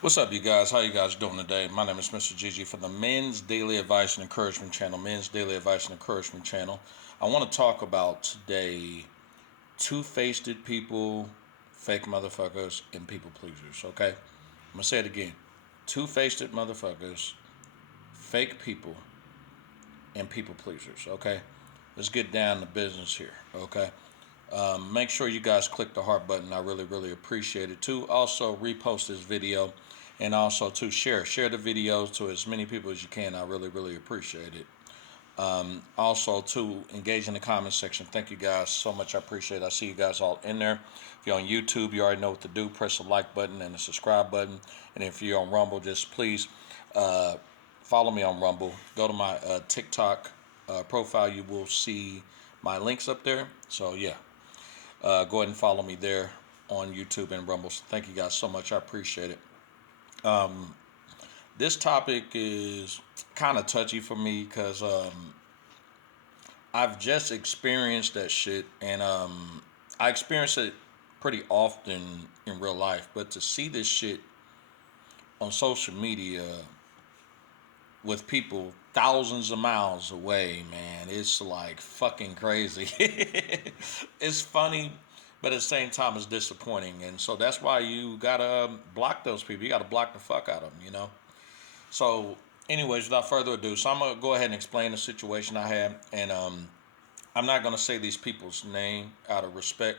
What's up, you guys? How you guys doing today? My name is Mr. Gigi from the Men's Daily Advice and Encouragement Channel. Men's Daily Advice and Encouragement Channel. I want to talk about today two-faced people, fake motherfuckers, and people pleasers. Okay, I'm gonna say it again: two-faced motherfuckers, fake people, and people pleasers. Okay, let's get down to business here. Okay. Make sure you guys click the heart button. I really appreciate it too. Also repost this video, and also to share the videos to as many people as you can. I really appreciate it. Also to engage in the comment section. Thank you guys so much. I appreciate it. I see you guys all in there. If you're on YouTube, you already know what to do. Press the like button and the subscribe button. And if you're on Rumble, just please follow me on Rumble. Go to my TikTok profile. You will see my links up there. So yeah, go ahead and follow me there on YouTube and Rumble. So thank you guys so much. I appreciate it. This topic is kind of touchy for me because I've just experienced that shit, and I experience it pretty often in real life. But to see this shit on social media with people thousands of miles away, man, it's like fucking crazy. It's funny, but at the same time, it's disappointing. And so that's why you gotta block those people. You gotta block the fuck out of them, you know? So, anyways, without further ado, so I'm gonna go ahead and explain the situation I had. And I'm not gonna say these people's name out of respect,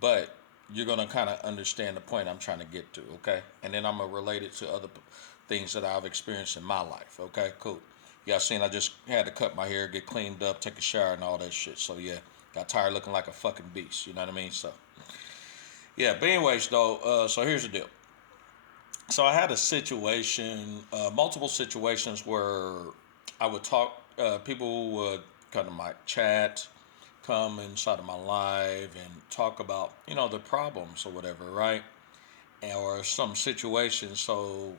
but you're gonna kind of understand the point I'm trying to get to, okay? And then I'm gonna relate it to other things that I've experienced in my life. Okay, cool. Yeah, I seen I just had to cut my hair, get cleaned up, take a shower, and all that shit. So yeah, got tired looking like a fucking beast. You know what I mean? So yeah, but anyways, though, so here's the deal. So I had a situation, multiple situations where I would talk. People would come to my chat, come inside of my live, and talk about the problems or whatever, right? Or some situations. So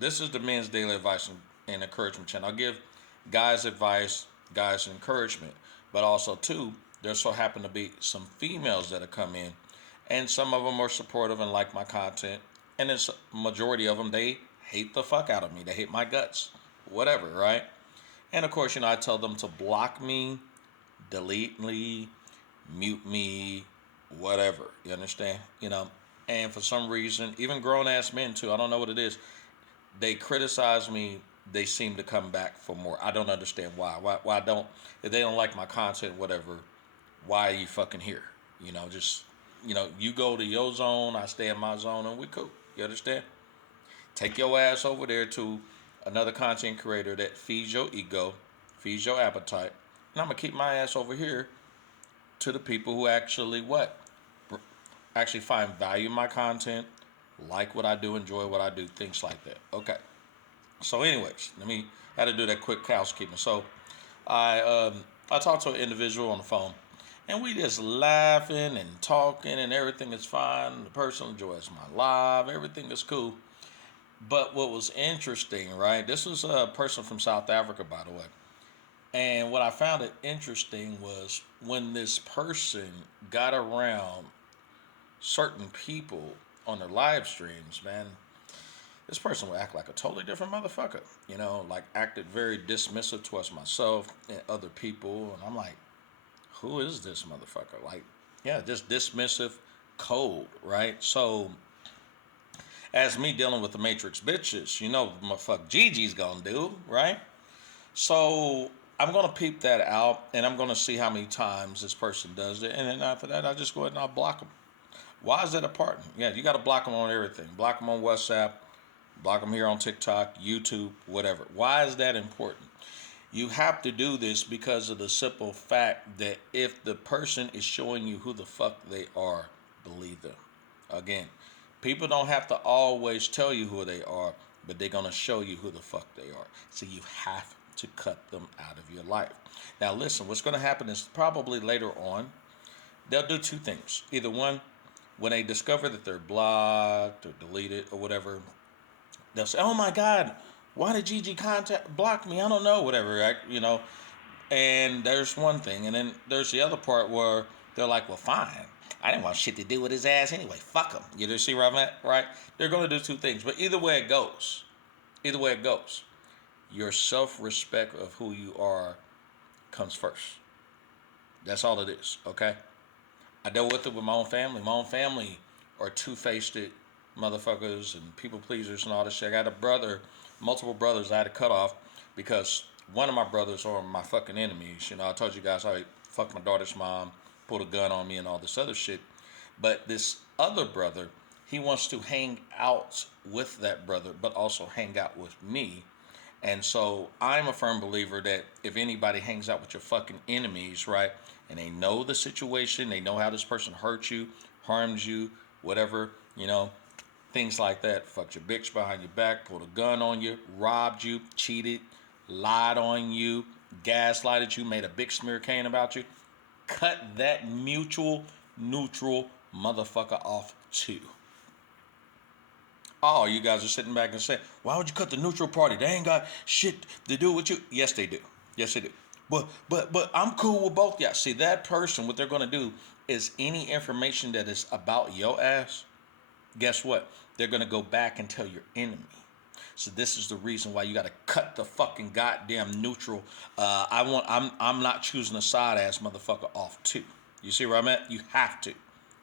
this is the Men's Daily Advice and Encouragement channel. I'll give guys advice, guys encouragement, but also too, there so happen to be some females that have come in, and some of them are supportive and like my content, and it's a majority of them they hate the fuck out of me. They hate my guts, whatever, right? And of course, I tell them to block me, delete me, mute me, whatever. You understand? And for some reason, even grown ass men too, I don't know what it is. They criticize me. They seem to come back for more. I don't understand why. Why don't if they don't like my content, whatever? Why are you fucking here? Just you go to your zone, I stay in my zone, and we cool. You understand? Take your ass over there to another content creator that feeds your ego, feeds your appetite, and I'm gonna keep my ass over here to the people who actually what actually find value in my content, like what I do, enjoy what I do, things like that. Okay. So, anyways, let me had to do that quick housekeeping. So, I talked to an individual on the phone, and we just laughing and talking, and everything is fine. The person enjoys my live, everything is cool. But what was interesting, right? This was a person from South Africa, by the way. And what I found it interesting was when this person got around certain people on their live streams, man, this person would act like a totally different motherfucker. Like acted very dismissive towards myself and other people. And I'm like, who is this motherfucker? Like, yeah, just dismissive, cold, right? So, as me dealing with the Matrix bitches, what fuck Gigi's gonna do, right? So, I'm gonna peep that out and I'm gonna see how many times this person does it. And then after that, I just go ahead and I'll block them. Why is that important? Yeah, you got to block them on everything. Block them on WhatsApp, block them here on TikTok, YouTube, whatever. Why is that important? You have to do this because of the simple fact that if the person is showing you who the fuck they are, believe them. Again, people don't have to always tell you who they are, but they're going to show you who the fuck they are. So you have to cut them out of your life. Now, listen, what's going to happen is probably later on, they'll do two things. Either one, when they discover that they're blocked or deleted or whatever, they'll say, "Oh my God, why did Gigi contact block me? I don't know, whatever." Right? And there's one thing, and then there's the other part where they're like, "Well, fine. I didn't want shit to do with his ass anyway. Fuck him. You see where I'm at, right? They're going to do two things. But either way it goes, your self-respect of who you are comes first. That's all it is, okay? I dealt with it with my own family. My own family are two-faced motherfuckers and people pleasers and all this shit. I got a brother, multiple brothers I had to cut off because one of my brothers are my fucking enemies. You know, I told you guys how he fucked my daughter's mom, pulled a gun on me and all this other shit. But this other brother, he wants to hang out with that brother, but also hang out with me. And so I'm a firm believer that if anybody hangs out with your fucking enemies, right, and they know the situation, they know how this person hurt you, harms you, whatever, you know, things like that, fucked your bitch behind your back, pulled a gun on you, robbed you, cheated, lied on you, gaslighted you, made a big smear campaign about you, cut that mutual neutral motherfucker off too. Oh, you guys are sitting back and saying, why would you cut the neutral party? They ain't got shit to do with you. Yes, they do. Yes, they do. But I'm cool with both y'all. See, that person, what they're gonna do is any information that is about your ass, guess what? They're gonna go back and tell your enemy. So this is the reason why you gotta cut the fucking goddamn neutral. I'm not choosing a side ass motherfucker off too. You see where I'm at? You have to.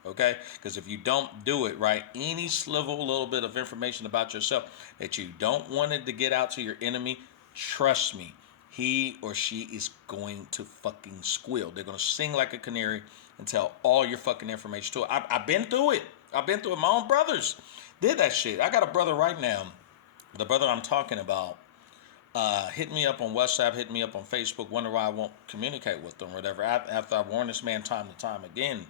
Okay? Because if you don't do it right, any sliver little bit of information about yourself that you don't want it to get out to your enemy, trust me, he or she is going to fucking squeal. They're going to sing like a canary and tell all your fucking information to it. I've been through it. I've been through it. My own brothers did that shit. I got a brother right now. The brother I'm talking about hit me up on WhatsApp, hit me up on Facebook, wonder why I won't communicate with them or whatever. After I've warned this man time to time again,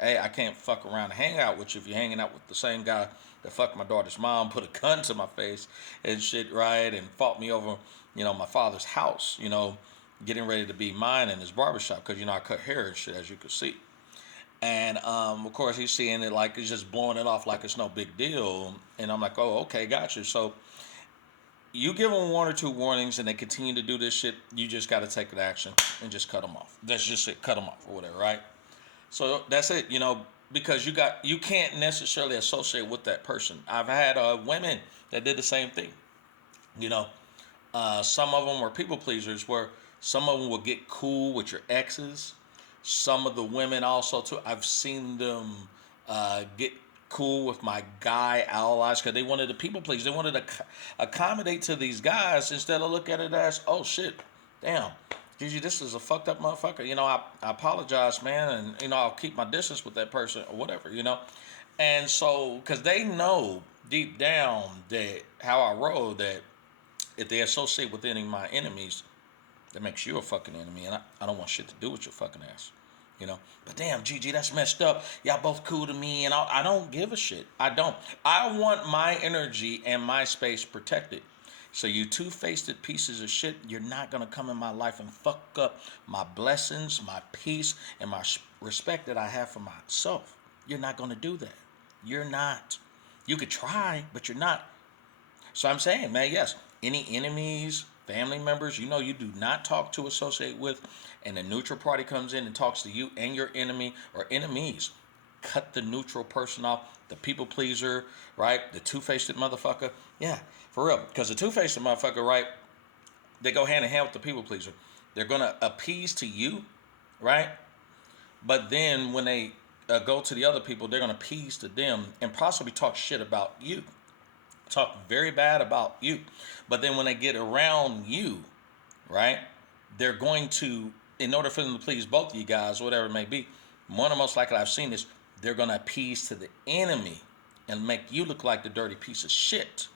hey, I can't fuck around and hang out with you if you're hanging out with the same guy that fucked my daughter's mom, put a gun to my face and shit, right, and fought me over, you know, my father's house, you know, getting ready to be mine in his barbershop because, you know, I cut hair and shit, as you can see. And, of course, he's seeing it like he's just blowing it off like it's no big deal. And I'm like, oh, okay, got you. So you give them one or two warnings and they continue to do this shit, you just got to take an action and just cut them off. That's just it, cut them off or whatever, right? So that's it, you know, because you can't necessarily associate with that person. I've had women that did the same thing. You know, some of them were people pleasers, where some of them will get cool with your exes. Some of the women also too. I've seen them get cool with my guy allies because they wanted to people please. They wanted to accommodate to these guys instead of look at it as, oh shit, damn. Gigi, this is a fucked up motherfucker. You know, I apologize, man, and, you know, I'll keep my distance with that person or whatever, you know. And so, because they know deep down that how I roll, that if they associate with any of my enemies, that makes you a fucking enemy. And I don't want shit to do with your fucking ass, you know. But damn, Gigi, that's messed up. Y'all both cool to me, and I don't give a shit. I don't. I want my energy and my space protected. So you two-faced pieces of shit, you're not going to come in my life and fuck up my blessings, my peace, and my respect that I have for myself. You're not going to do that. You're not. You could try, but you're not. So I'm saying, man, yes, any enemies, family members, you know you do not talk to, associate with, and the neutral party comes in and talks to you and your enemy or enemies, cut the neutral person off, the people pleaser, right? The two-faced motherfucker. Yeah, for real. Because the two-faced motherfucker, right, they go hand in hand with the people pleaser. They're going to appease to you, right? But then when they go to the other people, they're going to appease to them and possibly talk shit about you. Talk very bad about you. But then when they get around you, right, they're going to, in order for them to please both of you guys, whatever it may be, one of the most likely I've seen this, they're going to appease to the enemy and make you look like the dirty piece of shit.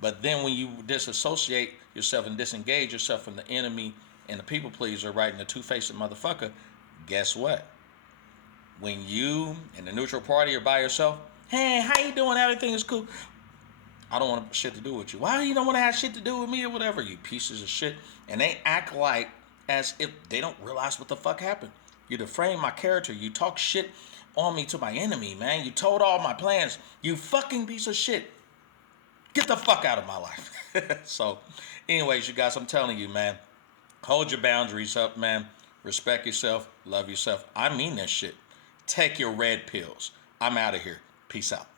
But then when you disassociate yourself and disengage yourself from the enemy and the people pleaser, right, and the two-faced motherfucker, guess what? When you and the neutral party are by yourself, hey, how you doing? Everything is cool. I don't want shit to do with you. Why you don't want to have shit to do with me or whatever, you pieces of shit. And they act like as if they don't realize what the fuck happened. You defame my character. You talk shit on me to my enemy, man. You told all my plans. You fucking piece of shit. Get the fuck out of my life. So, anyways, you guys, I'm telling you, man, hold your boundaries up, man. Respect yourself. Love yourself. I mean that shit. Take your red pills. I'm out of here. Peace out.